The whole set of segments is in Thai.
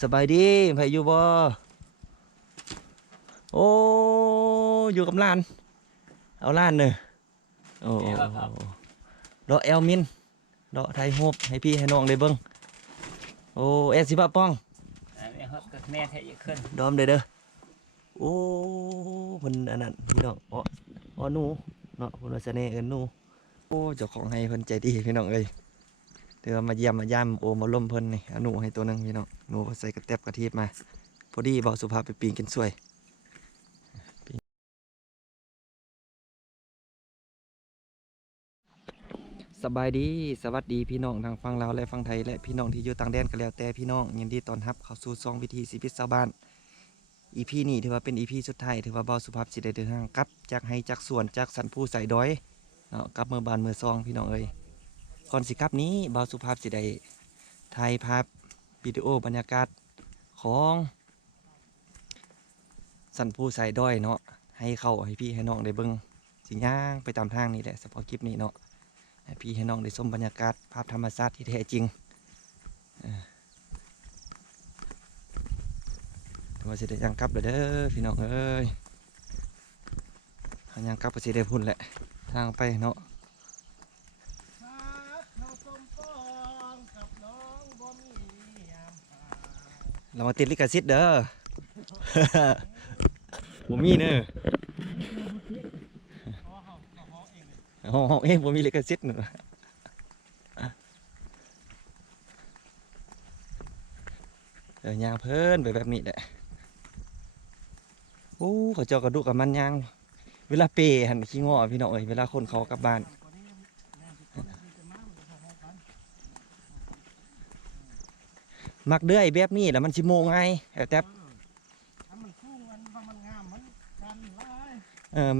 สบายดีไผอยู่บ่โอ้อยู่กับหลานเอาหลานเนอะโอ้ดอกแอลมินดอกไทยโฮบให้พี่ให้น้องได้เบิ่งโอ้แอสิบะป้องแม่แท้ยิ่งขึ้นดอมเด้อโอ้เพิ่นอันนั้นพี่น้องอ๋อหนูเนาะเพิ่นว่าเสน่ห์เอิ้นหนูโอ้เจ้าของให้เพิ่นใจดีพี่น้องเอ้ยเดี๋ยวมาเยี่ยมมายามโอมาล้มเพิ่นนี่เอาหนูให้ตัวนึงพี่น้องหนูก็ใส่กระแตบกระทีบมาพอดีเบาสุภาพไปปีนกินสวยสบายดีสวัสดีพี่น้องทางฝั่งลาวและฝั่งไทยและพี่น้องที่อยู่ต่างแดนก็แล้วแต่พี่น้องยินดีต้อนรับเข้าสู่ซองวิถีชีวิตชาวบ้านอีพีนี้ถือว่าเป็นอีพีสุดท้ายถือว่าเบาสุภาพสิได้เดินทางกลับจากให้จากสวนจากสันผู้ใส่ดอยเนาะกลับเมื่อบ้านเมื่อซองพี่น้องเอ้ยก่อนสิกลับนี้เบาสุภาพสิได้ถ่ายภาพวิดีโอบรรยากาศของสันผู้ใส่ดอยเนาะให้เข้าให้พี่ให้น้องได้เบิ่งสิย่างไปตามทางนี้แหละเฉพาะคลิปนี้เนาะให้พี่ให้น้องได้ชมบรรยากาศภาพธรรมชาติที่แท้จริงถือว่าสิได้ย่างกลับเด้อพี่น้องเอ้ยย่างกลับก็สิได้พุ่นแหละทางไปเนาะเรามาติดลิขสิทธิ์เด้อ ผมมีเนอะห้องเองผมมีลิขสิทธิ์เนอะยางเพิ่นไปแบบนี้แหละโอ้เขาเจ้ากระดูกกับมันยางเวลาเปย์หันขี้งอพี่น้องเอ้ยเวลาคนเขากลับบ้านมักเดือยแบบนี้แล้วมันชิโมงไงแต่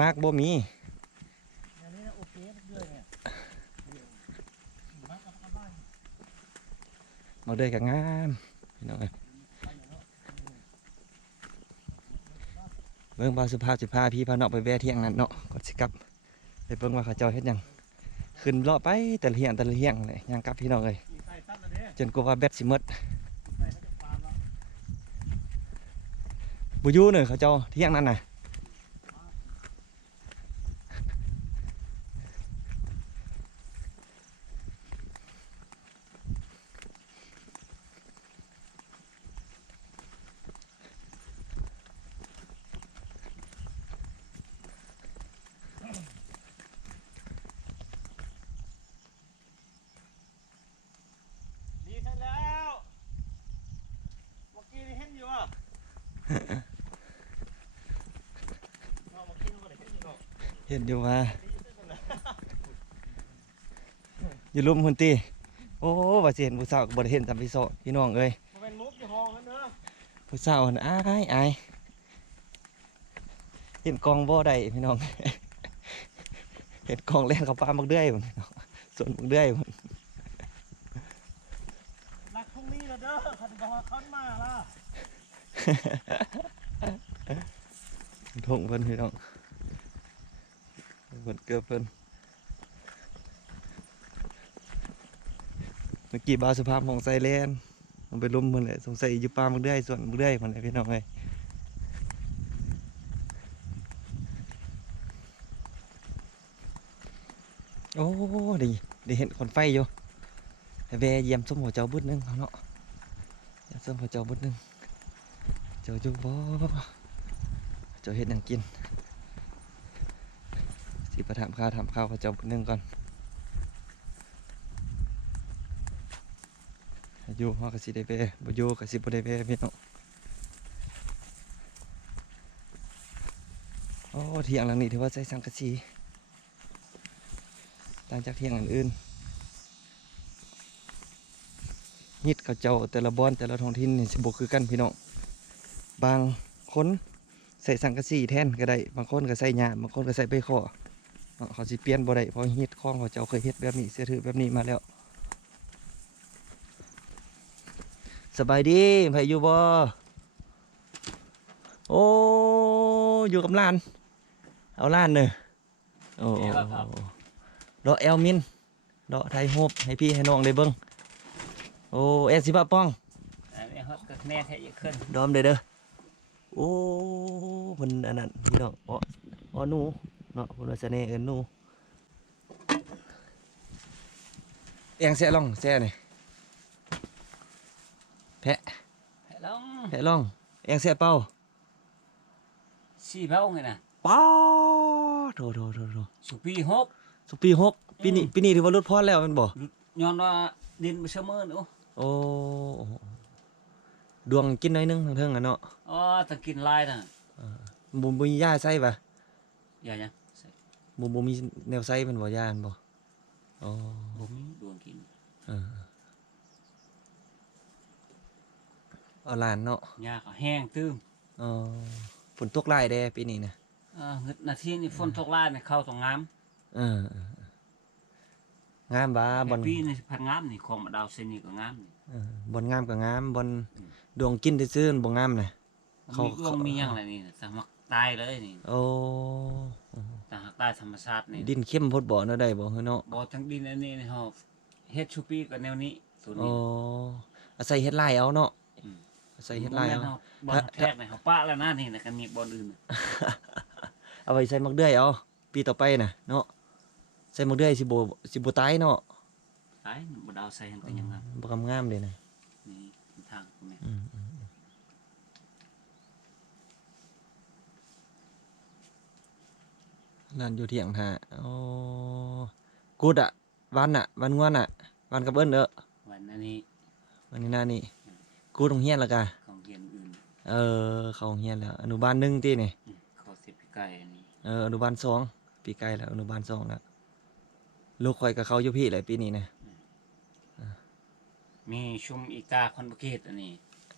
มักบ่มีมักเดือยกับงามพี่น้องเอ้ยเบิ่งบาสุภาพสิพาพี่พาน้องไปแวะเที่ยงนั่นเนาะก่อนสิกลับไปเบิ่งว่าเขาเจ้าเฮ็ดหยังขึ้นเลาะไปแต่ละเฮียงเลยยังกลับพี่น้องเอ้ยจนกว่าแบตสิหมดบุยูเนอะเขาเจ้าเที่ยงนั่นน่ะดีใช่แล้วเมื่อกี้นี่เห็นอยู่อ่ะเห็นอยู่ว่าอยู่ลุ่มหุ่นตีโอ้ว่าสิเห็นผู้สาวก็บ่ได้เห็นสัมพิโซพี่น้องเอ้ยเป็นมุกอยู่ห้องนั่นเนอะ ผู้สาวมันอายเห็นกองบ่ได้พี่น้อง เห็นกองเล่นกับปลาบักเดือยมันส่วนบักเดือยมัน รักพรุ่งนี้ละเด้อขันบอกว่าขันมาล่ะ ทงเพิ่นพี่น้องเพิ่นเกือบเพิ่นเมื่อกี้บาสภาพของไซเลนมันไปล้มมันเลยสงสัยอยู่ปลาบักเดือยส่วนบักเดือยมันเลยพี่น้องเลยโอ้ได้เห็นคนไฟอยู่แวะเยี่ยมส้มหัวเจ้าบุดนึงเขาเนาะเยี่ยมส้มหัวเจ้าบุดนึงเจ้าอยู่บ่เจ้าเห็ดหยังกินสิประถามข้าวเขาเจ้าบุดนึงก่อนอยู่ฮอกสิได้แวะบ่อยู่ก็สิบ่ได้แวะพี่น้องโอ้เที่ยงหลังนี้ถือว่าใส่สังกะสีต่างจากเที่ยงอื่นฮิตเขาเจ้าแต่ละบ้านแต่ละท้องถิ่นนี่สิบ่คือกันพี่น้องบางคนใส่สังกะสีแทนก็ได้บางคนก็ใส่หญ้าบางคนก็ใส่ใบข้อเขาสิเปลี่ยนบ่ได้เพราะฮิตของเขาเจ้าเคยเฮ็ดแบบนี้เสื้อถือแบบนี้มาแล้วสบายดีไผอยู่บ่โอ้อยู่กับหลานเอาหลานเนอะโอ้ดอกแอลมินดอกไทยโฮบให้พี่ให้น้องได้เบิ่งโอ้แอสิบะป้อง ฮอดก็แน่แท้ยังขึ้น ดอมเด้อโอ้มันอันนั้นพี่น้องอ๋อหนูเนาะคนว่าเสน่ห์เอิ้นหนูเอียงแซ่ล่องแซ่นี่แพะ แพ้ลอง แพะล่องเอียงแซ่เป้า สี่เบ้าไงนะ ป้าโถ สุปีหก สุปี6ปีนี้ถือว่าลดพรแล้วแมันบ่ ย้อนว่าดินไปเสมอเนาะ โอ้ดวงกินหน่อยนึงทางเทิงอ่ะเนาะ อ๋อถ้ากินลายน่ะ บ่มีหญ้าใส่ปะ อย่ายังใส่ บ่มีแนวใส่มันบ่หญ้ามันบ่อ๋อ บ่มีดวงกิน เออเอาหลานเนาะ หญ้าก็แห้งตื้ม อ๋อฝนตกหลายเด้ปีนี้นะ เฮ็ดนาทีนี่ฝนตกลายนี่เข้าต้องงาม เองามบ่บ่อน ปีนี่พันงามนี่ของมาดาวเซนี่ก็งามนี่ บ่อนงามก็งามบ่อนดวงกินซื่อๆบ่งามนะ มีดวงมีหยังอะไรนี่สมักตายเลยนี่ โอ้ แต่หากตายธรรมชาตินี่ ดินเข้มโพดบ่เนาะได้บ่เฮ้อเนาะ บ่ทั้งดินอันนี้นี่เฮาเฮ็ดชูปีก็แนวนี้ตัว โอ้ นี้ อาศัยเฮ็ดลายเอาเนาะ อืม อาศัยเฮ็ดลายเอา บ่แทกนี่เฮาปะแล้วนะนี่นะก็มีบ่อนอื่นน่ะ เอาไว้ใส่มักเดือยเอาปีต่อไปน่ะเนาะใส่มักเดือยสิบ่ตายเนาะ ตายบ่ดาวใส่หันก็ยังงาม บ่งามๆเลยนะ นี่ทางก็แม่น อืมนั่นอยู่เถียงหาโอ้กูดอ่ะวันงวนอ่ะวันกับเอิ้นเด้อ วันอันนี้ วันนี้หน้านี่กูต้องเฮียนและกะ ของเรียนอื่น เขาโรงเฮียนแล้วอนุบาล1ตินี่ ขอสิบไก่อันนี้ อนุบาล2ปีใกล้แล้วอนุบาล2แล้วลูกข่อยกับเขาอยู่พี่แหละปีนี้นะ มีชุมอีกาคอนบเกตอันนี้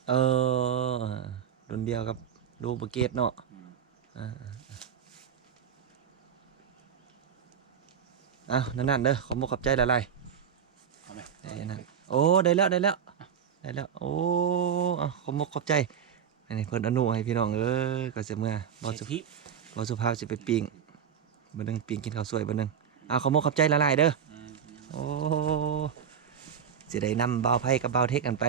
เออรุ่นเดียวกับลูกบเกตเนาะ อืม อ้าวนั่นเด้อขอบอกขอบใจละลาย เอาไหม ได้นั่นโอ้ได้แล้วโอ้เอาขอบอกขอบใจอันนี้เพิ่นอนุให้พี่น้องก็จะเมื่อบ่ เศรษฐี สุภาพสิไปปิ้งบ่นึงปิ้งกินข้าวสวยบ่นึงเอาขอบอกขอบใจละลายเด้อ อืม โอ้สิได้นำบ่าวไผกับบ่าวเทคกันไป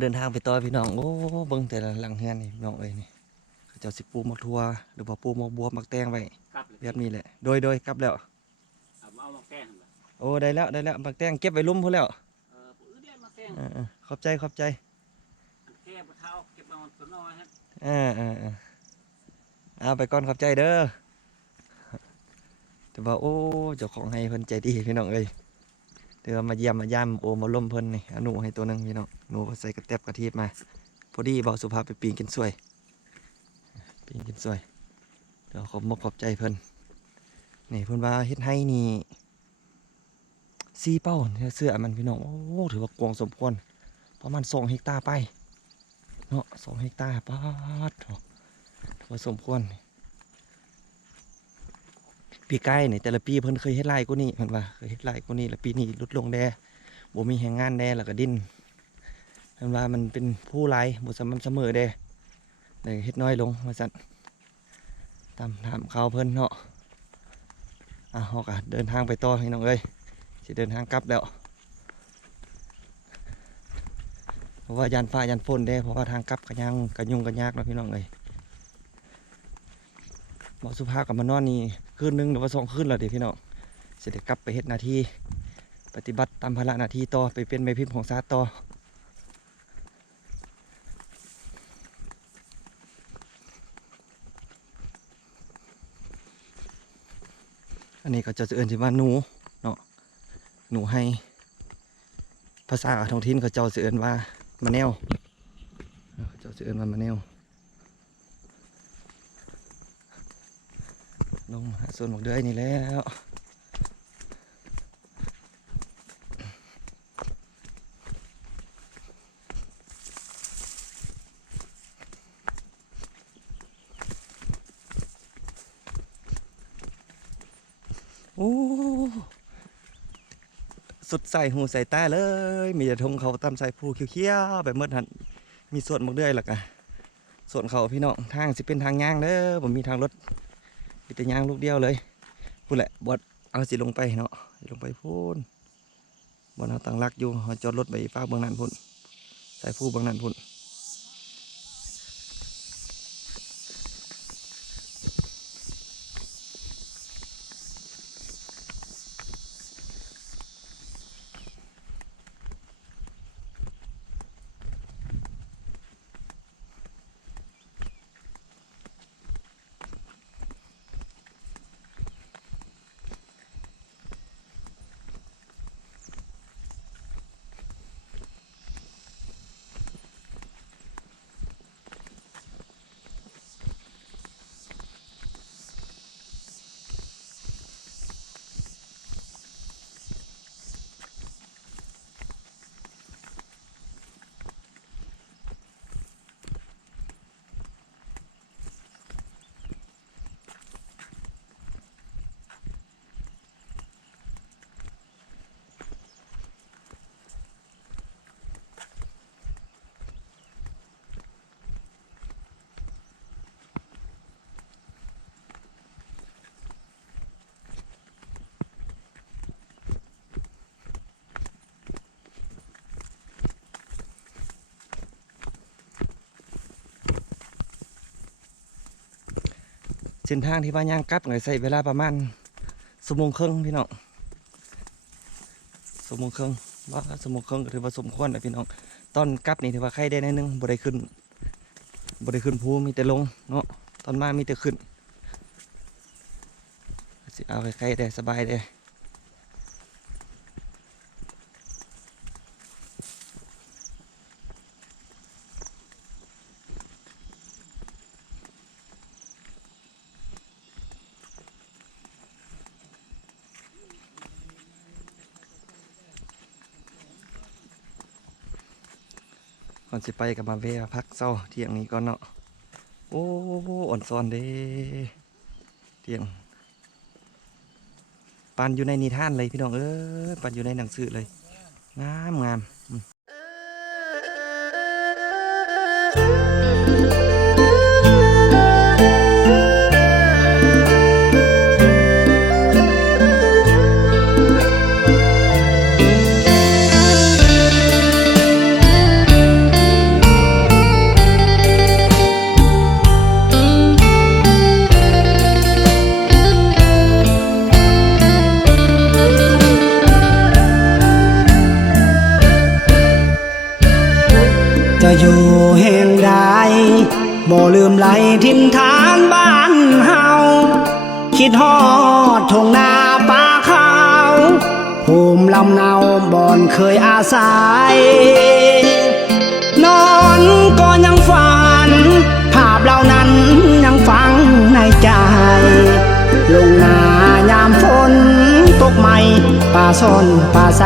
เดินทางไปต่อพี่น้องโอ้เบิ่งแต่ละหลังเฮือนนี่พี่น้องเอ้ยนี่เขาเจ้าสิปลูกมักทั่วหรือว่าปลูกมักบวบมักแตงไว้ กลับเลย แบบนี้แหละโดยกลับแล้ว เอามาแกล้งหั่นล่ะ โอ้ได้แล้วมักแตงเก็บไว้ลุ่มพุ่นแล้ว ปื้อได้มาแกล้ง ขอบใจ อันแค่บ่เท่าเก็บมามันตัวน้อยฮะ เอาไปก่อนขอบใจเด้อแต่ว่าโอ้เจ้าของให้เพิ่นใจดีพี่น้องเอ้ยเดี๋ยวมาเยี่ยมมายามโอมาล้มเพิ่นนี่เอาหนูให้ตัวหนึงพี่น้องหนูใส่กระแตบกระทีบมาพอดีบ่าวสุภาพไปปีนกินสวยเดี๋ยวขอบใจเพิ่นนี่เพิ่นว่าเฮ็ดให้นี่4 เป้าเนี่ยเสื้อมันพี่น้องโอ้ถือว่ากว้างสมควรประมาณ2 เฮกตาร์ไปเนาะ2 เฮกตาร์ปาดโถถือว่าสมควรปีใกล้นี่แต่ละปีเพิ่นเคยเฮ็ดหลายกว่านี้เพิ่นว่าเคยเฮ็ดหลายกว่านี้แล้วปีนี้ลดลงแดบ่มีแรงงานแดแล้วก็ดินเพิ่นว่ามันเป็นผู้หลายบ่สม่ำเสมอแดเลยเฮ็ดน้อยลงว่าซั่นตามถามข่าวเพิ่นเนาะเฮาก็เดินทางไปต่อพี่น้องเอ้ยสิเดินทางกลับแล้วเพราะว่ายานฟ้ายานฝนเด้เพราะว่าทางกลับก็ยังก็ยุ่งก็ยากเนาะพี่น้องเอ้ยบ่สุภาพกับมานอนนี่คืนนึงหรือว่า2 คืนแล้วเด้พี่น้องสิได้กลับไปเฮ็ดหน้าที่ปฏิบัติตามภาระหน้าที่ต่อไปเป็นแม่พิมพ์ของศาลต่ออันนี้ก็จะเอิ้นสิว่าหนูเนาะหนูให้ภาษาท้องถิ่นเขาเจ้าสิเอิ้นว่ามะแนวเจ้าสิเอิ้นว่ามะแนวลงหาส่วนหมกเดือยนี่แล้วโอ้สุดใส่หูใส่ตาเลยมีแต่ทงเขาตามใส่ผู้เขียวๆแบบเมื่อหันมีส่วนหมกเดือยหรอกอะส่วนเขาพี่น้องทางสิเป็นทางย่างเด้อผมมีทางรถมีแต่ย่างลูกเดียวเลย พูดแหละบอดเอาสิลงไปเนาะลงไปพูนบอดเอาตั้งรักอยู่เอาจอดรถไปฟ้ากเบื้องนั้นพุ่นสายผู้เบื้องนั้นพุ่นเส้นทางที่ว่าย่างกลับใช้เวลาประมาณชั่วโมงครึ่งพี่น้องชั่วโมงครึ่งว่าชั่วโมงครึ่งก็ถือว่าสมควรนะพี่น้องตอนกลับนี่ถือว่าใครได้แน่นึงบ่ได้ขึ้นภูมีแต่ลงเนาะตอนมามีแต่ขึ้นสิเอาใครๆได้สบายได้ก่อนสิไปกับมาเวะพักเศร้าเที่ยงนี้ก่อนเนาะโอ้อ่อนซ้อนเด้เที่ยงปันอยู่ในนิทานเลยพี่น้องปันอยู่ในหนังสือเลยงามงามจะอยู่แห่งใดบ่ลืมไหลทินฐานบ้านเฮาคิดฮอดทงนาป่าเขาภูมิลำเนาบ่อนเคยอาศัยนอนก็ยังฝันภาพเหล่านั้นยังฝังในใจลงนายามฝนตกใหม่ป่าซ่อนป่าใส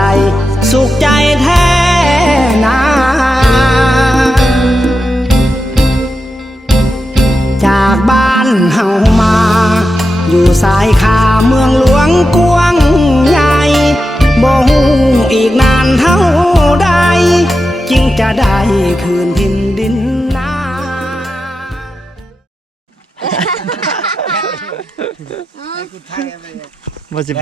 สุขใจแท้นาจากบ้านเฮามาอยู่สายขาเมืองหลวงกวางใหญ่บ่ฮู้อีกนานเท่าใดจึงจะได้คืนถิ่นดินนา ว่าสิ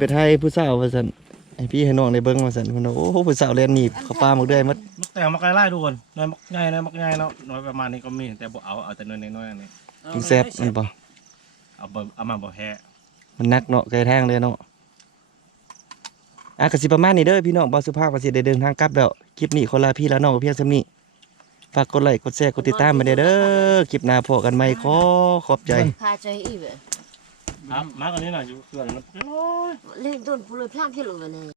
ไปไทยผู้สาวว่าซั่นให้พี่ให้น้องได้เบิ่งว่าซั่นเพิ่นว่าโอ้ผู้สาวเรียนหนีบเขาปลาหมกเด้มัด มักแต่มักไก่ไล่ดูคนน้อยมักใหญ่น้อยมักใหญ่เนาะน้อยประมาณนี้ก็มีแต่บ่เอาแต่น้อยน้อยนี่ กินแซ่บมันบ่ เอามาบ่แพ้ มันนักเนาะไกลทางเลยเนาะก็สิประมาณนี้เด้อพี่น้องบ่สุภาพก็สิได้เดินทางกลับแล้วคลิปนี้ขอลาพี่ลาน้องเพียงส่ำนี้ฝากกดไลค์กดแชร์กดติดตามมาเด้อคลิปหน้าพบกันใหม่ขอบใจ พาใจอีกเว้ย มากันนี้น่ะอยู่เครื่องมัน เล่นโดนปุโรยพลาดที่หลงไปเลย